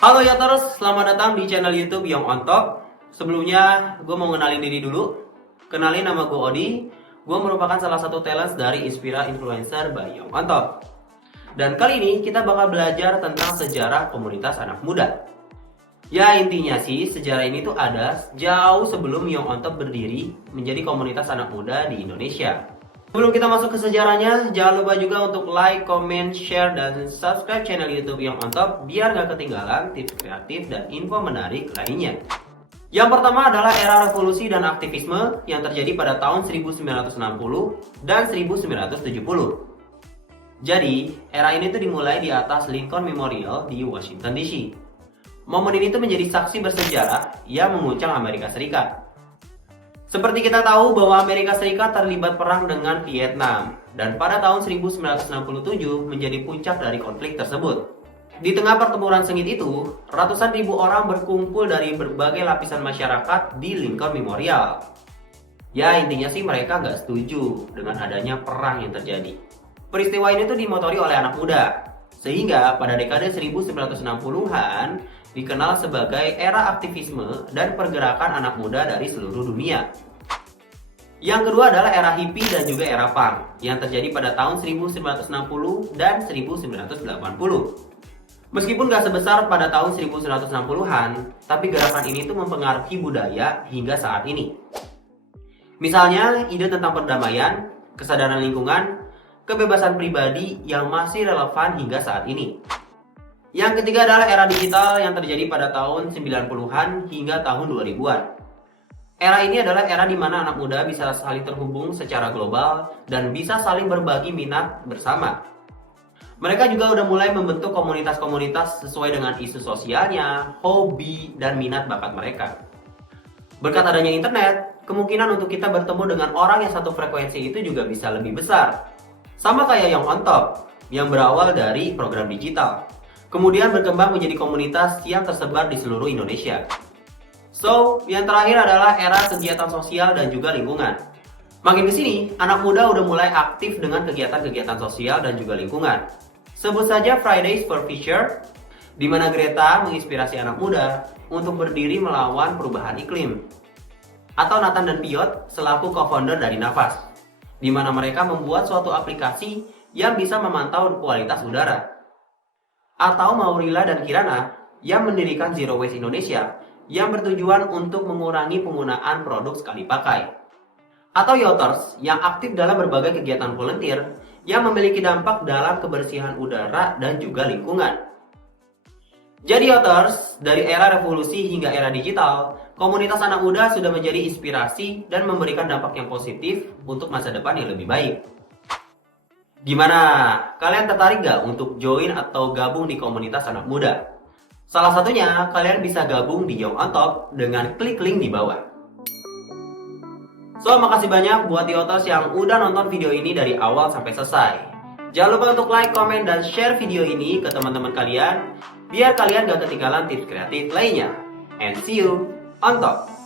Halo ya terus, selamat datang di channel YouTube Young on Top. Sebelumnya, gue mau ngenalin diri dulu. Kenalin, nama gue Odi. Gue merupakan salah satu talent dari Inspira Influencer by Young on Top. Dan kali ini kita bakal belajar tentang sejarah komunitas anak muda. Ya intinya sih, sejarah ini tuh ada jauh sebelum Young on Top berdiri menjadi komunitas anak muda di Indonesia. Sebelum kita masuk ke sejarahnya, jangan lupa juga untuk like, comment, share, dan subscribe channel YouTube Young on Top biar gak ketinggalan tips kreatif dan info menarik lainnya. Yang pertama adalah era revolusi dan aktivisme yang terjadi pada tahun 1960 dan 1970. Jadi, era ini tuh dimulai di atas Lincoln Memorial di Washington DC. Momen ini tuh menjadi saksi bersejarah yang menguncang Amerika Serikat. Seperti kita tahu bahwa Amerika Serikat terlibat perang dengan Vietnam dan pada tahun 1967 menjadi puncak dari konflik tersebut. Di tengah pertempuran sengit itu, ratusan ribu orang berkumpul dari berbagai lapisan masyarakat di Lincoln Memorial. Ya intinya sih mereka nggak setuju dengan adanya perang yang terjadi. Peristiwa ini tuh dimotori oleh anak muda, sehingga pada dekade 1960-an dikenal sebagai era aktivisme dan pergerakan anak muda dari seluruh dunia. Yang kedua adalah era hippie dan juga era punk yang terjadi pada tahun 1960 dan 1980. Meskipun gak sebesar pada tahun 1960-an, tapi gerakan ini tuh mempengaruhi budaya hingga saat ini. Misalnya, ide tentang perdamaian, kesadaran lingkungan, kebebasan pribadi yang masih relevan hingga saat ini. Yang ketiga adalah era digital yang terjadi pada tahun 90-an hingga tahun 2000-an. Era ini adalah era di mana anak muda bisa saling terhubung secara global dan bisa saling berbagi minat bersama. Mereka juga udah mulai membentuk komunitas-komunitas sesuai dengan isu sosialnya, hobi, dan minat bakat mereka. Berkat adanya internet, kemungkinan untuk kita bertemu dengan orang yang satu frekuensi itu juga bisa lebih besar. Sama kayak Young on Top, yang berawal dari program digital. Kemudian berkembang menjadi komunitas yang tersebar di seluruh Indonesia. So, yang terakhir adalah era kegiatan sosial dan juga lingkungan. Makin ke sini, anak muda udah mulai aktif dengan kegiatan-kegiatan sosial dan juga lingkungan. Sebut saja Fridays for Future, di mana Greta menginspirasi anak muda untuk berdiri melawan perubahan iklim. Atau Nathan dan Piot selaku co-founder dari Nafas, di mana mereka membuat suatu aplikasi yang bisa memantau kualitas udara. Atau Maurila dan Kirana yang mendirikan Zero Waste Indonesia yang bertujuan untuk mengurangi penggunaan produk sekali pakai. Atau Yoters yang aktif dalam berbagai kegiatan volunteer yang memiliki dampak dalam kebersihan udara dan juga lingkungan. Jadi Yoters, dari era revolusi hingga era digital, komunitas anak muda sudah menjadi inspirasi dan memberikan dampak yang positif untuk masa depan yang lebih baik. Gimana? Kalian tertarik gak untuk join atau gabung di komunitas anak muda? Salah satunya, kalian bisa gabung di Young on Top dengan klik link di bawah. So, makasih banyak buat Youters yang udah nonton video ini dari awal sampai selesai. Jangan lupa untuk like, comment, dan share video ini ke teman-teman kalian, biar kalian gak ketinggalan tips kreatif lainnya. And see you on top!